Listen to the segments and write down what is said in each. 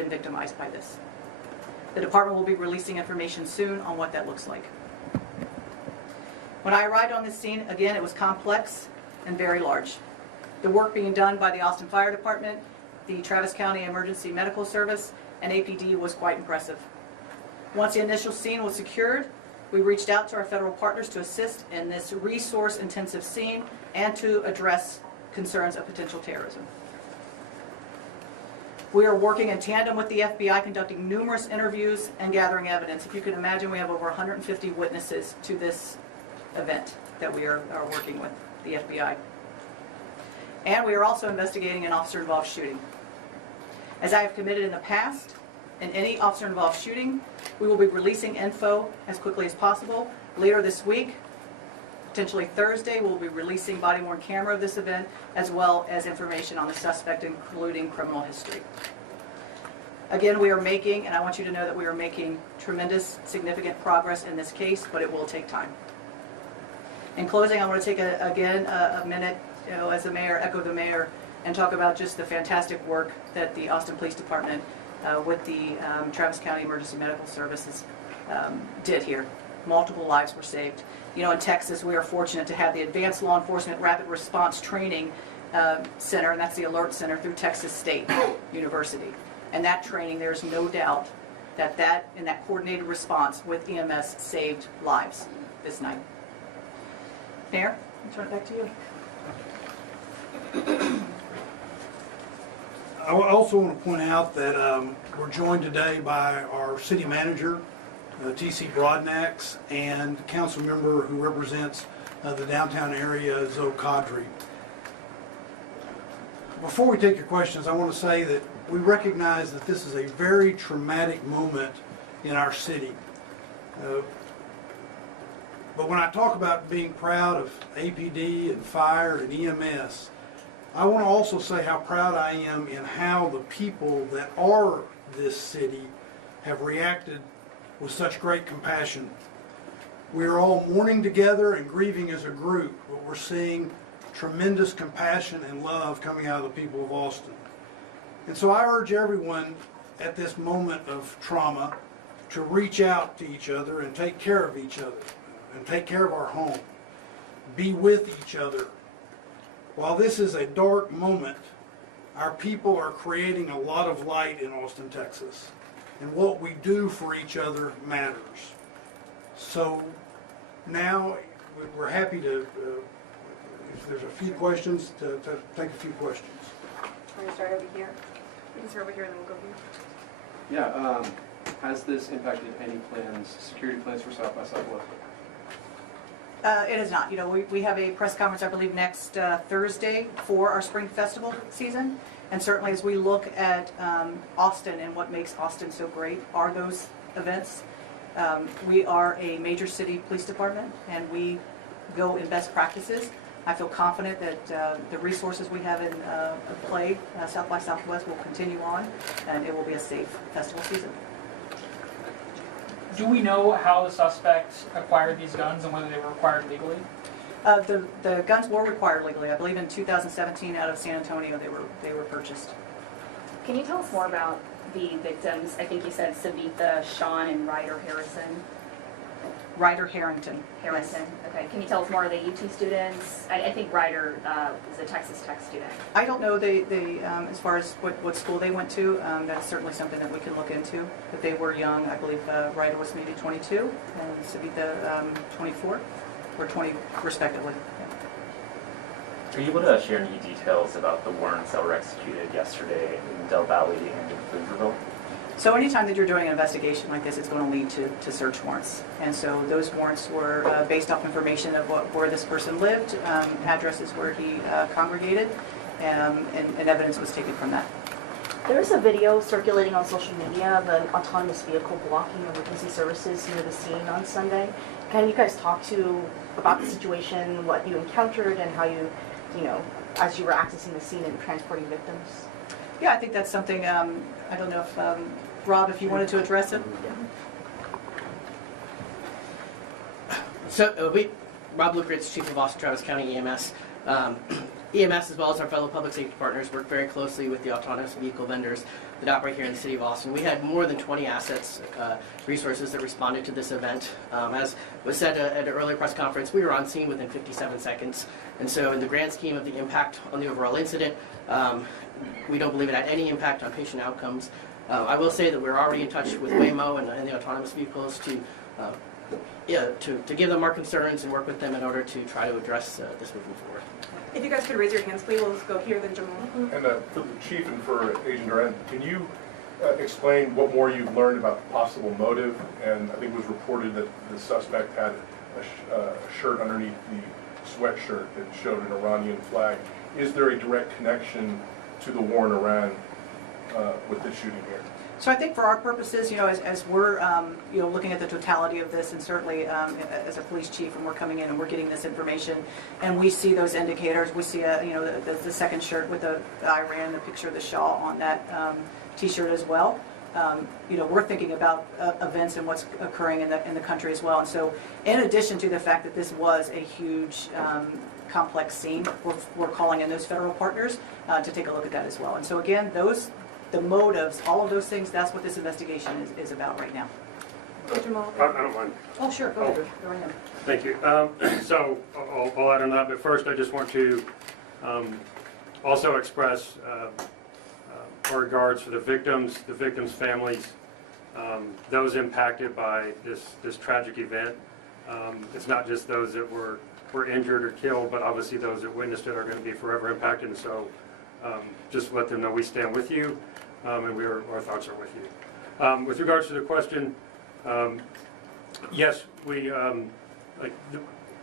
been victimized by this. The department will be releasing information soon on what that looks like. When I arrived on this scene, again, it was complex and very large. The work being done by the Austin Fire Department, the Travis County Emergency Medical Service, and APD was quite impressive. Once the initial scene was secured, we reached out to our federal partners to assist in this resource-intensive scene and to address concerns of potential terrorism. We are working in tandem with the FBI, conducting numerous interviews and gathering evidence. If you can imagine, we have over 150 witnesses to this event that we are working with the FBI. And we are also investigating an officer-involved shooting. As I have committed in the past, in any officer-involved shooting, we will be releasing info as quickly as possible. Later this week, potentially Thursday, we'll be releasing body-worn camera of this event, as well as information on the suspect, including criminal history. Again, we are making, and I want you to know that we are making tremendous, significant progress in this case, but it will take time. In closing, I want to take a minute, as the mayor, echo the mayor, and talk about just the fantastic work that the Austin Police Department with the Travis County Emergency Medical Services did here. Multiple lives were saved. You know, in Texas, we are fortunate to have the Advanced Law Enforcement Rapid Response Training Center, and that's the Alert Center through Texas State University. And that training, there's no doubt that in that coordinated response with EMS saved lives this night. Mayor, I'll turn it back to you. I also want to point out that we're joined today by our city manager, T.C. Broadnax, and council member who represents the downtown area, Zoe Kadri. Before we take your questions, I want to say that we recognize that this is a very traumatic moment in our city. But when I talk about being proud of APD and fire and EMS, I want to also say how proud I am in how the people that are this city have reacted with such great compassion. We are all mourning together and grieving as a group, but we're seeing tremendous compassion and love coming out of the people of Austin. And so I urge everyone at this moment of trauma to reach out to each other and take care of each other and take care of our home. Be with each other. While this is a dark moment, our people are creating a lot of light in Austin, Texas. And what we do for each other matters. So now we're happy to, if there's a few questions, to take a few questions. We're going to start over here. We can start over here and then we'll go here. Yeah, has this impacted any plans, security plans for South by Southwest? It has not. You know, we have a press conference, I believe, next Thursday for our spring festival season. And certainly as we look at Austin and what makes Austin so great are those events. We are a major city police department and we go in best practices. I feel confident that the resources we have in play, South by Southwest, will continue on and it will be a safe festival season. Do we know how the suspect acquired these guns and whether they were acquired legally? The guns were required legally. I believe in 2017 out of San Antonio they were purchased. Can you tell us more about the victims? I think you said Savitha, Sean, and Ryder Harrison. Ryder Harrington. Harrison. Yes. Okay. Can you tell us more? Are they UT students? I think Ryder is a Texas Tech student. I don't know as far as what school they went to. That's certainly something that we can look into. But they were young. I believe Ryder was maybe 22 and Savitha 24 or 20 respectively. Yeah. Are you able to share any details about the warrants that were executed yesterday in Del Valle and in Pflugerville? So anytime that you're doing an investigation like this, it's going to lead to search warrants. And so those warrants were based off information of where this person lived, addresses where he congregated, and evidence was taken from that. There's a video circulating on social media of an autonomous vehicle blocking emergency services near the scene on Sunday. Can you guys talk about the situation, what you encountered, and how you as you were accessing the scene and transporting victims? Yeah, I think that's something, I don't know if, Rob, if you wanted to address it? So, Rob Lukritz, Chief of Austin Travis County EMS. EMS as well as our fellow public safety partners work very closely with the autonomous vehicle vendors that operate here in the city of Austin. We had more than 20 assets, resources that responded to this event. As was said at an earlier press conference, we were on scene within 57 seconds. And so in the grand scheme of the impact on the overall incident, we don't believe it had any impact on patient outcomes. I will say that we're already in touch with Waymo and the autonomous vehicles to give them our concerns and work with them in order to try to address this moving forward. If you guys could raise your hands, please. We'll go here, then Jamal. And for the chief and for Agent Duran, can you explain what more you've learned about the possible motive? And I think it was reported that the suspect had a shirt underneath the sweatshirt that showed an Iranian flag. Is there a direct connection to the war in Iran with this shooting here? So I think for our purposes, as we're, looking at the totality of this, and certainly as a police chief, and we're coming in and we're getting this information, and we see those indicators, we see, the second shirt with the Iran, the picture of the Shah on that T-shirt as well. We're thinking about events and what's occurring in the country as well. And so, in addition to the fact that this was a huge, complex scene, we're calling in those federal partners to take a look at that as well. And so again, the motives, all of those things, that's what this investigation is about right now. Jamal. I don't mind. Oh, sure, go ahead. Go ahead. Thank you. So I'll add on that, but first I just want to also express our regards for the victims' families, those impacted by this tragic event. It's not just those that were injured or killed, but obviously those that witnessed it are going to be forever impacted. And so just let them know we stand with you, and our thoughts are with you. With regards to the question, yes, we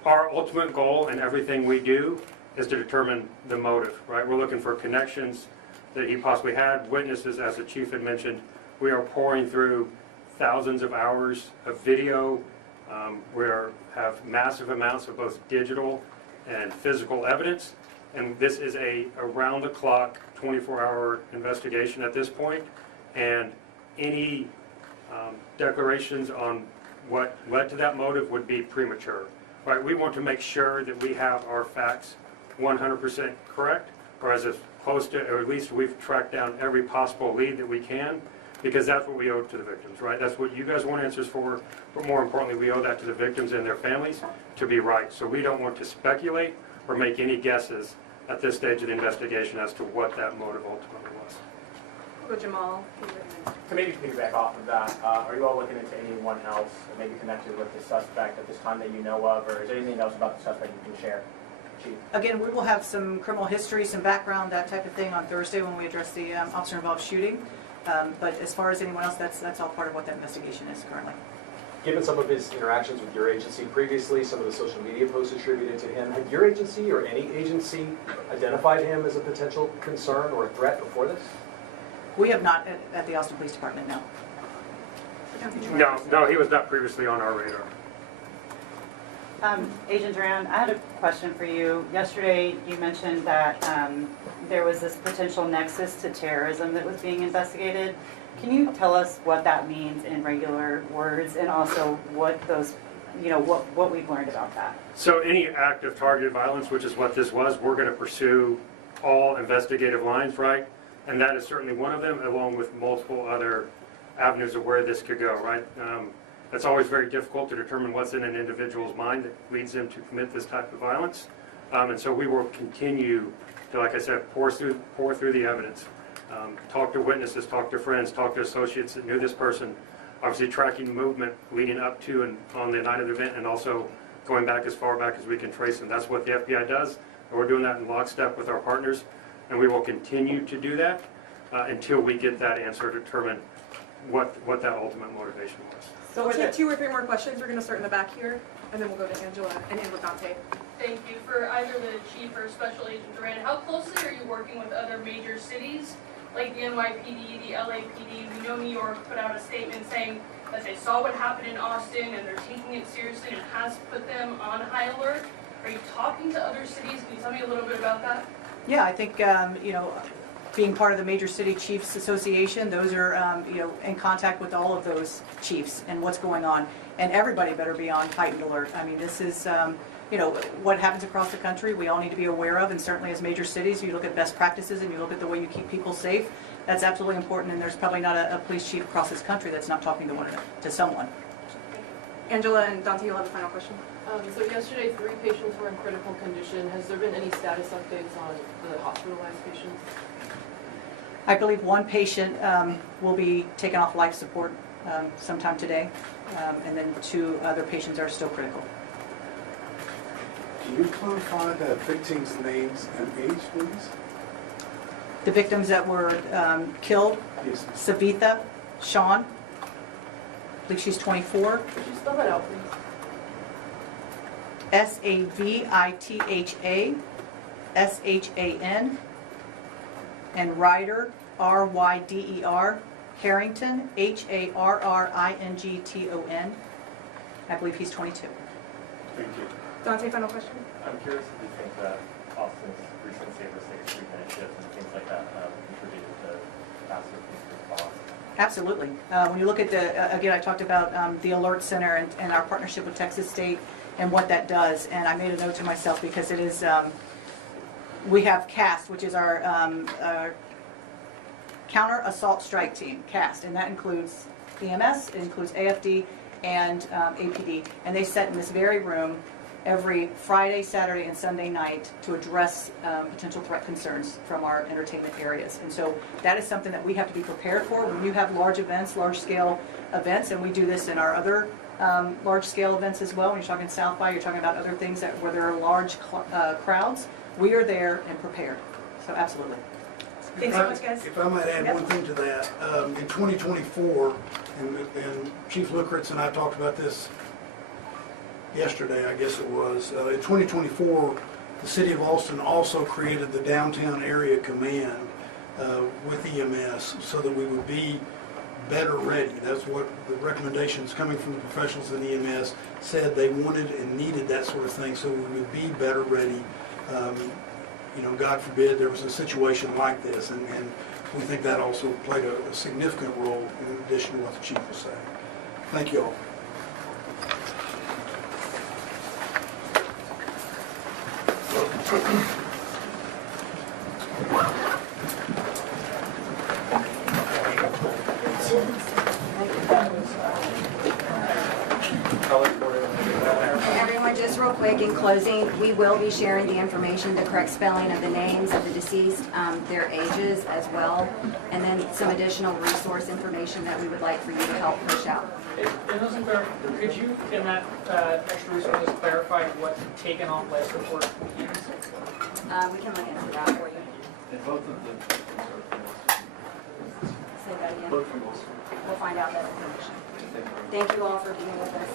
our ultimate goal in everything we do is to determine the motive, right? We're looking for connections that he possibly had, witnesses, as the chief had mentioned. We are pouring through thousands of hours of video. We have massive amounts of both digital and physical evidence. And this is a around-the-clock, 24-hour investigation at this point. And any declarations on what led to that motive would be premature. Right? We want to make sure that we have our facts 100% correct, or as close to, or at least we've tracked down every possible lead that we can, because that's what we owe to the victims, right? That's what you guys want answers for, but more importantly, we owe that to the victims and their families to be right. So we don't want to speculate or make any guesses at this stage of the investigation as to what that motive ultimately was. We'll go Jamal. To maybe piggyback off of that, are you all looking into anyone else maybe connected with the suspect at this time that you know of, or is there anything else about the suspect you can share? Chief? Again, we will have some criminal history, some background, that type of thing on Thursday when we address the officer-involved shooting. But as far as anyone else, that's all part of what that investigation is currently. Given some of his interactions with your agency previously, some of the social media posts attributed to him, had your agency or any agency identified him as a potential concern or a threat before this? We have not at the Austin Police Department, no. No, he was not previously on our radar. Agent Duran, I had a question for you. Yesterday, you mentioned that there was this potential nexus to terrorism that was being investigated. Can you tell us what that means in regular words, and also what those, what we've learned about that? So any act of targeted violence, which is what this was, we're going to pursue all investigative lines, right? And that is certainly one of them, along with multiple other avenues of where this could go, right? It's always very difficult to determine what's in an individual's mind that leads them to commit this type of violence. And so we will continue to, like I said, pour through the evidence, talk to witnesses, talk to friends, talk to associates that knew this person, obviously tracking movement leading up to and on the night of the event, and also going back as far back as we can trace them. That's what the FBI does, and we're doing that in lockstep with our partners, and we will continue to do that until we get that answer to determine what that ultimate motivation was. So we'll take 2 or 3 more questions. We're going to start in the back here, and then we'll go to Angela and Dante. Thank you. For either the Chief or Special Agent Duran, how closely are you working with other major cities like the NYPD, the LAPD? We know New York put out a statement saying that they saw what happened in Austin and they're taking it seriously and has put them on high alert. Are you talking to other cities? Can you tell me a little bit about that? Yeah, I think, being part of the Major City Chiefs Association, those are, in contact with all of those chiefs and what's going on. And everybody better be on heightened alert. I mean, this is, you know, what happens across the country, we all need to be aware of, and certainly as major cities, you look at best practices and you look at the way you keep people safe. That's absolutely important, and there's probably not a police chief across this country that's not talking to someone. Angela and Dante, you'll have a final question. So yesterday, 3 patients were in critical condition. Has there been any status updates on the hospitalized patients? I believe one patient will be taken off life support sometime today, and then 2 other patients are still critical. Can you clarify the victims' names and age, please? The victims that were killed, Yes. Savitha, Sean, I believe she's 24. Could you spell that out, please? Savitha, Shan, and Ryder, Ryder, Harrington, Harrington. I believe he's 22. Thank you. Dante, final question. I'm curious if you think that Austin's recent safer state 3-minute shifts and things like that contributed to faster police response. Absolutely. When you look at again, I talked about the Alert Center and our partnership with Texas State and what that does. And I made a note to myself because it is, we have CAST, which is our Counter Assault Strike Team, CAST, and that includes EMS, it includes AFD and APD. And they sit in this very room every Friday, Saturday, and Sunday night to address potential threat concerns from our entertainment areas. And so that is something that we have to be prepared for when you have large events, large-scale events, and we do this in our other large-scale events as well. When you're talking South by, you're talking about other things where there are large crowds. We are there and prepared. So absolutely. Thanks so much, guys. If I might add one thing to that, in 2024, and Chief Lukeritz and I talked about this yesterday, I guess it was, in 2024, the City of Austin also created the Downtown Area Command with EMS so that we would be better ready. That's what the recommendations coming from the professionals in EMS said they wanted and needed, that sort of thing, so we would be better ready. You know, God forbid there was a situation like this, and we think that also played a significant role in addition to what the Chief was saying. Thank you all. Everyone, just real quick, in closing, we will be sharing the information, the correct spelling of the names of the deceased, their ages as well, and then some additional resource information that we would like for you to help push out. It doesn't clarify, could you, in that extra resources, clarify what taken off life support means? We can look into that for you. Both of them. Say that again. We'll find out that information. Thank you all for being with us.